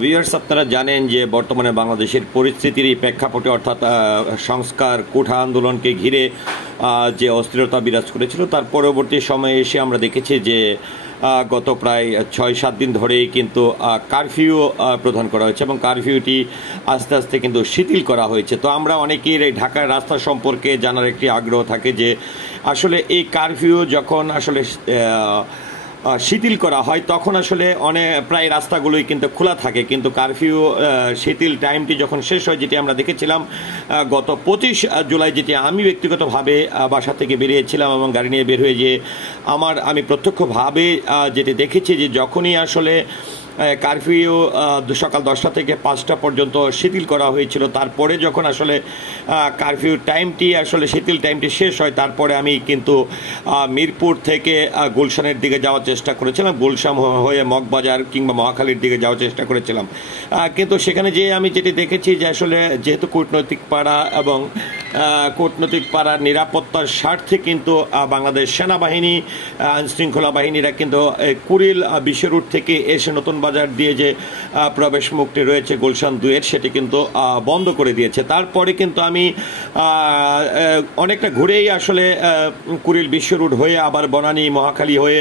Viewers, আপনারা জানেন যে বর্তমানে বাংলাদেশের পরিস্থিতির এই প্রেক্ষাপটে অর্থাৎ সংস্কার কোঠা আন্দোলনকে ঘিরে যে অস্থিরতা বিরাজ করেছিল, তার পরবর্তী সময়ে এসে আমরা দেখেছি যে গত প্রায় 6-7 দিন ধরেই কিন্তু কারফিউ প্রদান করা হয়েছে এবং কারফিউটি আস্তে আস্তে কিন্তু শিথিল করা হয়েছে। তো আমরা অনেকের এই ঢাকার রাস্তা সম্পর্কে জানার একটি আগ্রহ থাকে যে আসলে এই কারফিউ যখন আসলে শিথিল করা হয় তখন আসলে প্রায় রাস্তাগুলোই কিন্তু খোলা থাকে, কিন্তু কারফিউ শিথিল টাইমটি যখন শেষ হয়, যেটি আমরা দেখেছিলাম গত 25 জুলাই, যেটি আমি ব্যক্তিগতভাবে বাসা থেকে বেরিয়েছিলাম এবং গাড়ি নিয়ে বের হয়ে যেয়ে আমি প্রত্যক্ষভাবে যেটি দেখেছি যে যখনই আসলে কারফিউ সকাল 10টা থেকে 5টা পর্যন্ত শিথিল করা হয়েছিল, তারপরে যখন আসলে কারফিউ টাইমটি আসলে শিথিল টাইমটি শেষ হয়, তারপরে আমি কিন্তু মিরপুর থেকে গুলশানের দিকে যাওয়ার চেষ্টা করেছিলাম, গুলশান হয়ে মগবাজার কিংবা মহাখালীর দিকে যাওয়ার চেষ্টা করেছিলাম। কিন্তু সেখানে যেয়ে আমি যেটি দেখেছি যে আসলে যেহেতু কূটনৈতিক পাড়া এবং কূটনৈতিক পাড়ার নিরাপত্তার স্বার্থে কিন্তু বাংলাদেশ সেনাবাহিনী আইনশৃঙ্খলা বাহিনীরা কিন্তু কুড়িল বিশ্ব রুট থেকে এসে নতুন বাজার দিয়ে যে প্রবেশ মুখটি রয়েছে গুলশান 2-এর, সেটি কিন্তু বন্ধ করে দিয়েছে। তারপরে কিন্তু আমি অনেকটা ঘুরেই আসলে কুড়িল বিশ্ব রুট হয়ে আবার বনানী মহাখালী হয়ে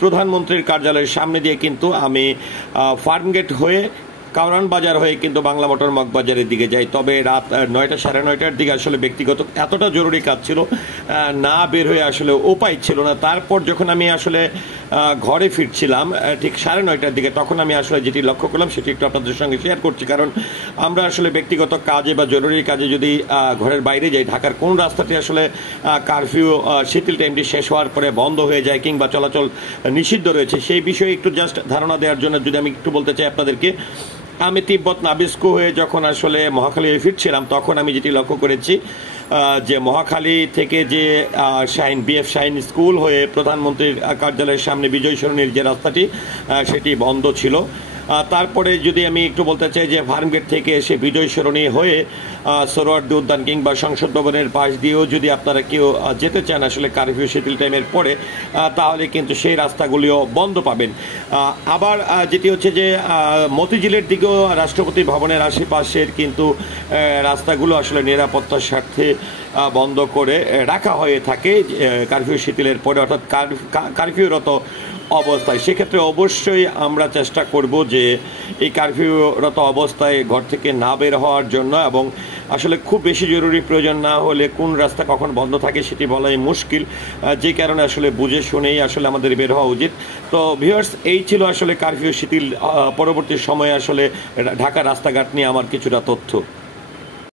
প্রধানমন্ত্রীর কার্যালয়ের সামনে দিয়ে কিন্তু আমি ফার্মগেট হয়ে কারওয়ান বাজার হয়ে কিন্তু বাংলা মোটর মগবাজারের দিকে যাই। তবে রাত 9টা সাড়ে 9টার দিকে আসলে ব্যক্তিগত এতটা জরুরি কাজ ছিল, না বের হয়ে আসলে উপায় ছিল না। তারপর যখন আমি আসলে ঘরে ফিরছিলাম ঠিক সাড়ে 9টার দিকে, তখন আমি আসলে যেটি লক্ষ্য করলাম সেটি একটু আপনাদের সঙ্গে শেয়ার করছি। কারণ আমরা আসলে ব্যক্তিগত কাজে বা জরুরি কাজে যদি ঘরের বাইরে যাই, ঢাকার কোন রাস্তাটি আসলে কারফিউ শিথিল টাইমটি শেষ হওয়ার পরে বন্ধ হয়ে যায় কিংবা চলাচল নিষিদ্ধ রয়েছে, সেই বিষয়ে একটু জাস্ট ধারণা দেওয়ার জন্য যদি আমি একটু বলতে চাই আপনাদেরকে। আমি তিব্বত নাবিস্কো হয়ে যখন আসলে মহাখালী ফিরছিলাম, তখন আমি যেটি লক্ষ্য করেছি যে মহাখালী থেকে যে বিএফ শাহিন স্কুল হয়ে প্রধানমন্ত্রীর কার্যালয়ের সামনে বিজয় সরণির যে রাস্তাটি, সেটি বন্ধ ছিল। তারপরে যদি আমি একটু বলতে চাই যে ফার্মগেট থেকে এসে বিজয় সরণি হয়ে সোহরাওয়ার্দী উদ্যান কিংবা সংসদ ভবনের পাশ দিয়েও যদি আপনারা কেউ যেতে চান আসলে কারফিউ শিথিল টাইমের পরে, তাহলে কিন্তু সেই রাস্তাগুলিও বন্ধ পাবেন। আবার যেটি হচ্ছে যে মতিঝিলের দিকেও রাষ্ট্রপতি ভবনের আশেপাশের কিন্তু রাস্তাগুলো আসলে নিরাপত্তার স্বার্থে বন্ধ করে রাখা হয়ে থাকে কারফিউ শিথিলের পরে, অর্থাৎ কারফিউরত অবস্থায়। সেক্ষেত্রে অবশ্যই আমরা চেষ্টা করব যে এই কারফিউরত অবস্থায় ঘর থেকে না বের হওয়ার জন্য, এবং আসলে খুব বেশি জরুরি প্রয়োজন না হলে কোন রাস্তা কখন বন্ধ থাকে সেটি বলাই মুশকিল, যে কারণে আসলে বুঝে শুনেই আসলে আমাদের বের হওয়া উচিত। তো ভিউয়ার্স, এই ছিল আসলে কারফিউ শিথিল পরবর্তী সময়ে আসলে ঢাকা রাস্তাঘাট নিয়ে আমার কিছুটা তথ্য।